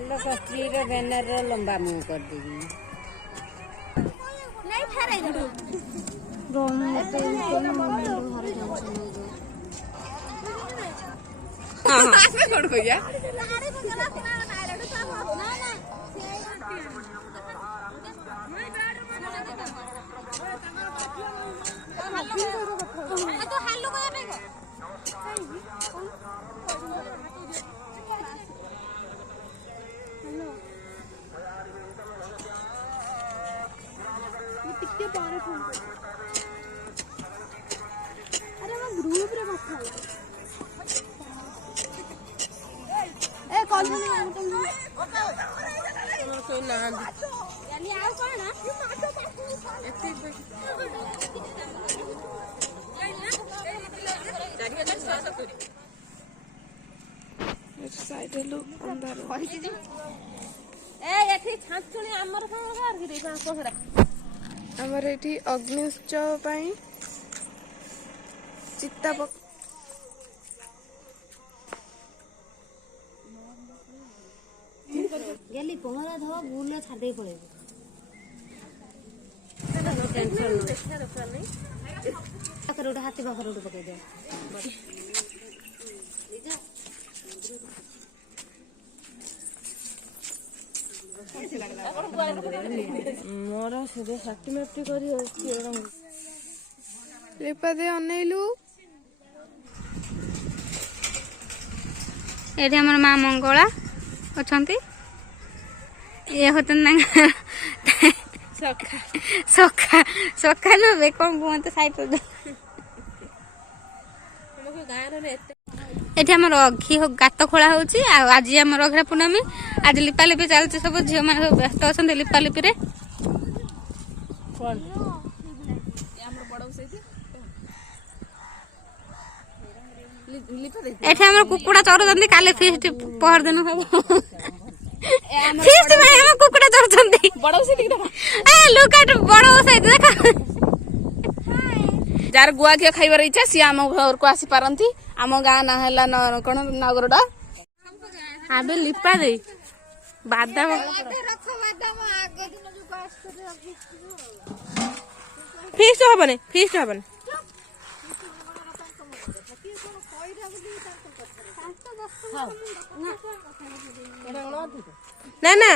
आलोक स्त्री बैनर लंबा मुंह कर देगी नहीं थारे अरे मैं ग्रुप रे बैठा ए कॉल में कोई ना यानी आओ कौन साइड लोग अंदर ए एठी छांचुणी हमर कोन घर गिरे का कोहरा हमर एठी अग्नि उत्सव पई चित्ता पक गेली पहरा धवा बुले छाड़ दे पड़े टेंशन हाथी पाखर पकई दे मोर से सार्टिमेट्री करी लिपा दे अनैलु एठी हमर मां मंगला अछंती ये होतन ना सखा सखा सखा न बे कोन बुंत साइड दो हमको गाय रे एठी हमर अघी गात खोला होची आज हमर अघरा पूनमी आज लिपा लिपि चलते सब झियो माने व्यस्त अछन लिपा लिपि रे कोन हमर बडौ से लिपा दे एठी हमर कुकुडा चरजंती काले फीस्ट पहर दिन हो फीस्ट में हम कुकुडा चरजंती बडौ से देखा ए लुक एट बडौ से देखा जार गुआ के खाइबार इच्छा सी आम घर को आसी पारंती आम गाँ ना हैला न कोन नगरडा आबे लिपा दे बादाम फीस्ट हबने ना ना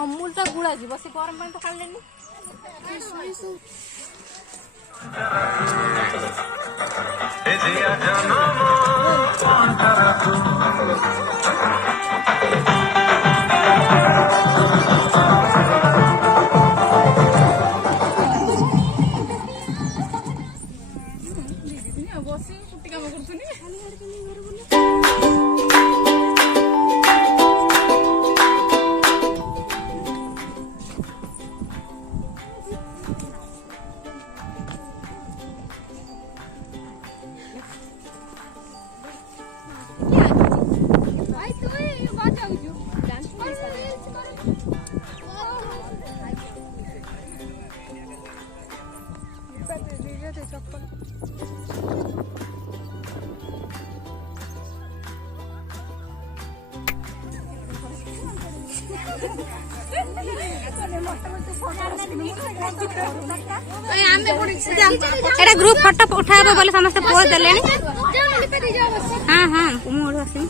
अमूल टा गुड़ा जी बस गरम पानी तो खाली लेनी बसी कुटी काम करथुनी एटा ग्रुप फोटो उठाबो बोले समस्त पोज देलेनी हां हां मोर हसी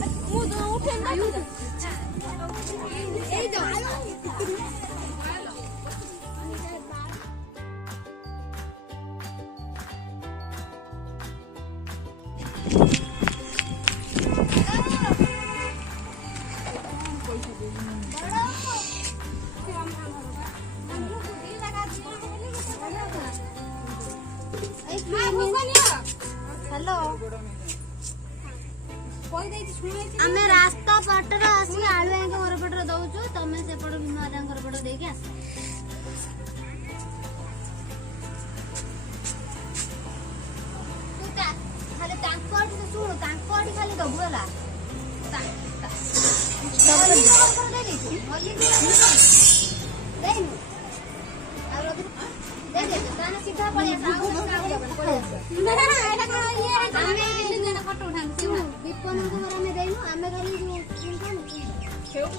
हेलो आमे रास्ता पटर आसी आलु के घर पटर दउछु तमे से पट बिना घर पटर देके आस तू ता खाली टांकोट से सुनो टांकोट खाली दबुला सीधा पड़े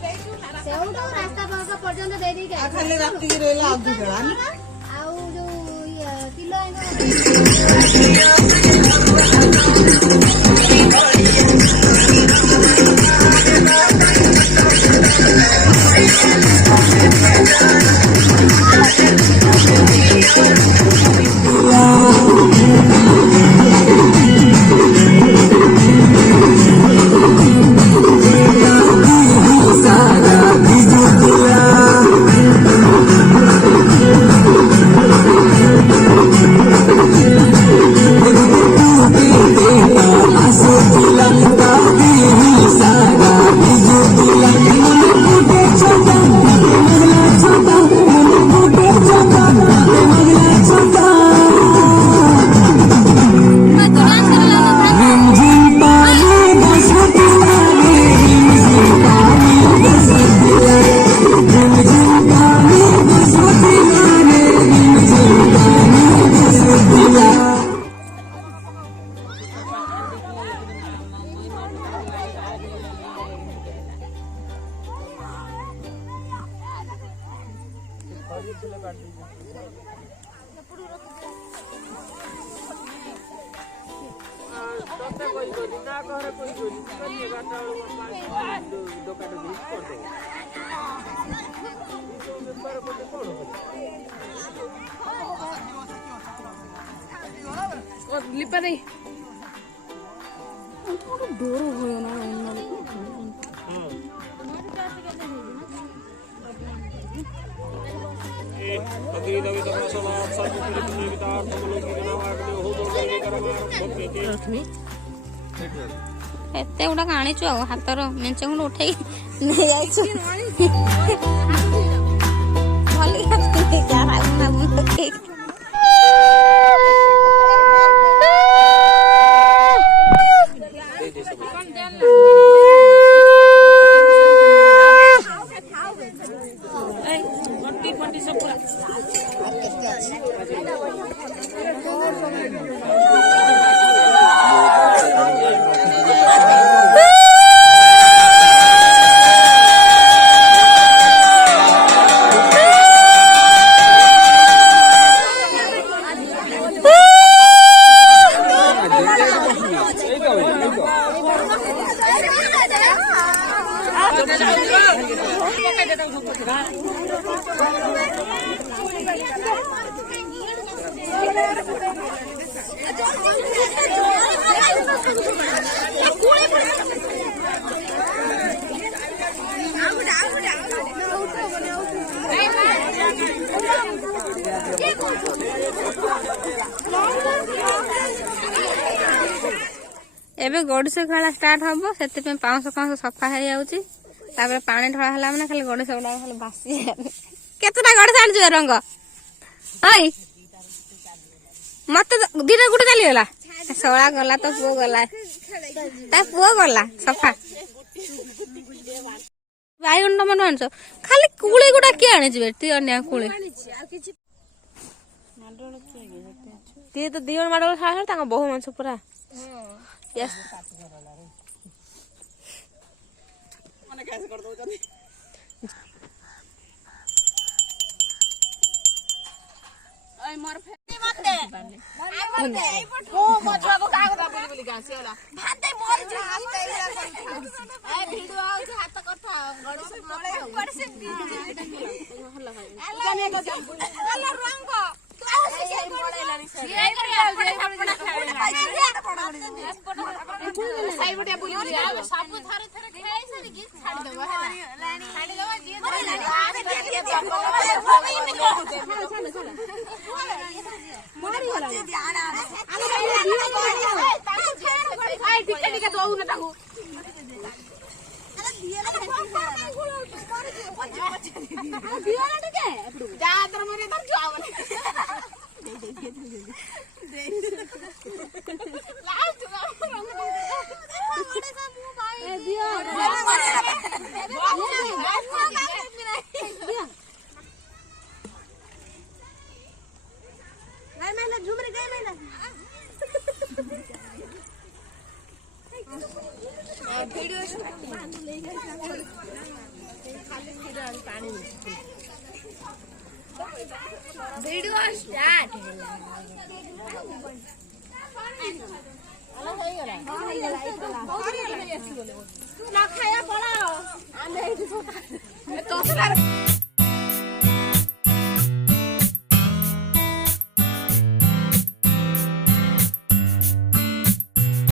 ସେଉଠୁ ରାସ୍ତା ପାଖ ପର୍ଯ୍ୟନ୍ତ ଦେଇଦେଇକି ଖାଲି ରାତିକି ରହିଲା ଆଉ ଦି ବେଳା ଆଉ ଯୋଉ କିଲୋ लिपा दे डोर हुए ना ଏତେ ଗୁଡାକ ଆଣିଛୁ ଆଉ ହାତର ମେଞ୍ଚେ ଖଣ୍ଡ ଉଠେଇ ନେଇଯାଇଛୁ ଏବେ ଗଡିଶ ଖେଳ ଷ୍ଟାର୍ଟ ହବ ସେଥିପାଇଁ ପାଉଁଶ ସଫା ହେଇଯାଉଛି ତାପରେ ପାଣି ଢଳା ହେଲା ମାନେ ଖାଲି ଗଡିଶ ଗୁଡାକ ଖାଲି ଭାସି କେତେଟା ଗଡିଶ ଆଣିଛୁ ରଙ୍ଗ ଅଇ ମତେ ଦିଟା ଗୋଟେ ଚାଲିଗଲା ଶଳା ଗଲା ତ ପୁଅ ଗଲା ତା ପୁଅ ଗଲା ସଫା ବାଇଗଣ ଟମାଟୋ ଆଣିଛ ଖାଲି କୁଳି ଗୁଡା କିଏ ଆଣିଛି ବେଟି ଅନ୍ୟ କୁଳି କିଏ ତ ଦି ଜଣ ମାଡ ଖାଇଲା ତାଙ୍କ ବୋହୁ ମାଂସ ପୁରା ଭିଡିଓ ଷ୍ଟାର୍ଟ ନ ଖାଇବା ପଳାଅ ଆମେ ଏଇଠି